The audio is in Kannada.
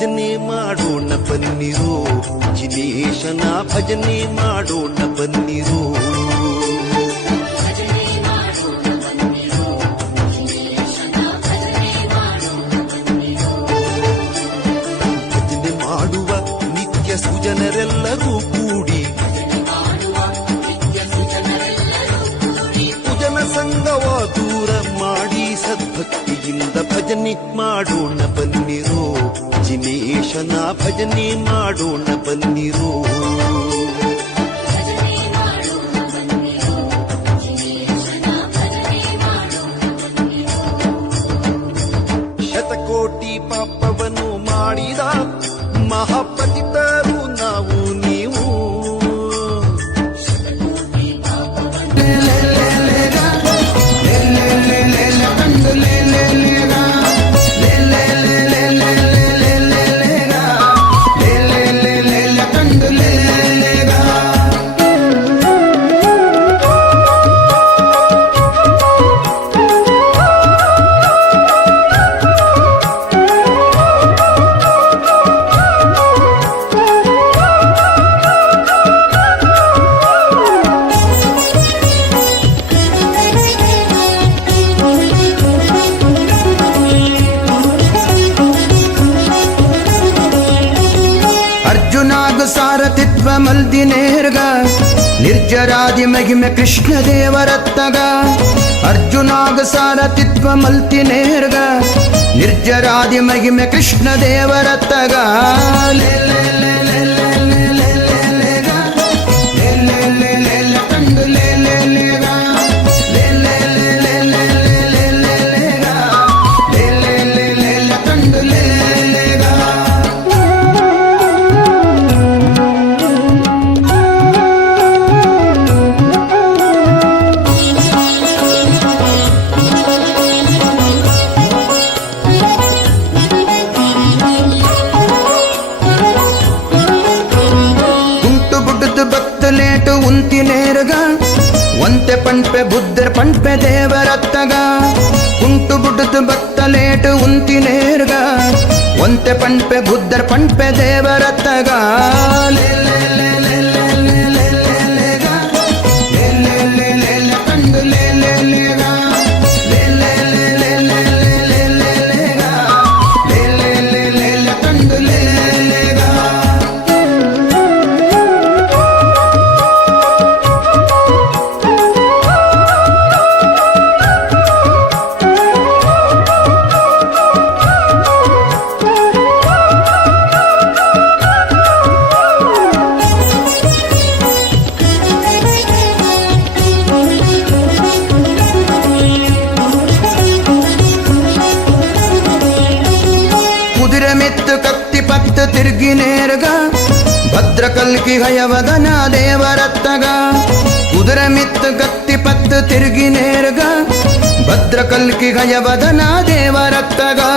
ಭಜನೆ ಮಾಡೋಣ ಬನ್ನಿರೋ. ಜಿನೇಶನ ಭಜನೆ ಮಾಡೋಣ ಬನ್ನಿರೋ. ಭಜನೆ ಮಾಡುವ ನಿತ್ಯ ಸುಜನರೆಲ್ಲರೂ ಕೂಡಿ. ಕುಜನ ಸಂಘವಾದು ಭಜನೆ ಮಾಡೋಣ ಬಂದಿರೋ ಜಿನೇಶನ ಭಜನೆ ಮಾಡೋಣ ಬಂದಿರೋ ಶತಕೋಟಿ ಪಾಪವನ್ನು ಮಾಡಿದ ಮಹಾಪತಿತರು ಅರ್ಜುನಾಗ ಸಾರಥಿತ್ವ ಮಲ್ದಿನೇರ್ಗ ನಿರ್ಜರಾದಿ ಮಹಿಮೆ ಕೃಷ್ಣ ದೇವರತ್ತಗ ಅರ್ಜುನಾಗ ಸಾರಥಿತ್ವ ಮಲ್ತಿನೇರ್ಗ ನಿರ್ಜರಾದಿ ಮಹಿಮೆ ಕೃಷ್ಣ ದೇವರತ್ತಗ ಬತ್ತಲೇಟು ಉಂತಿ ನೇರಗ ಒಂತೆ ಪಂಪೆ ಬುದ್ಧರ್ ಪಂಪೆ ದೇವರತ್ತಗ ಉಂಟು ಬುಡ್ದು ಬತ್ತಲೇಟು ಉಂತಿ ನೇರ್ಗ ಒಂತೆ ಪಂಪೆ ಬುದ್ಧರ್ ಪಂಪೆ ದೇವರತ್ತಗ తిరిగి నేరుగా భద్రకల్కి హయవదన దేవరత్తగా. కుదురమిత్తు కత్తి పత్తు తిరిగి నేరుగా భద్రకల్కి హయవదన దేవరత్తగా.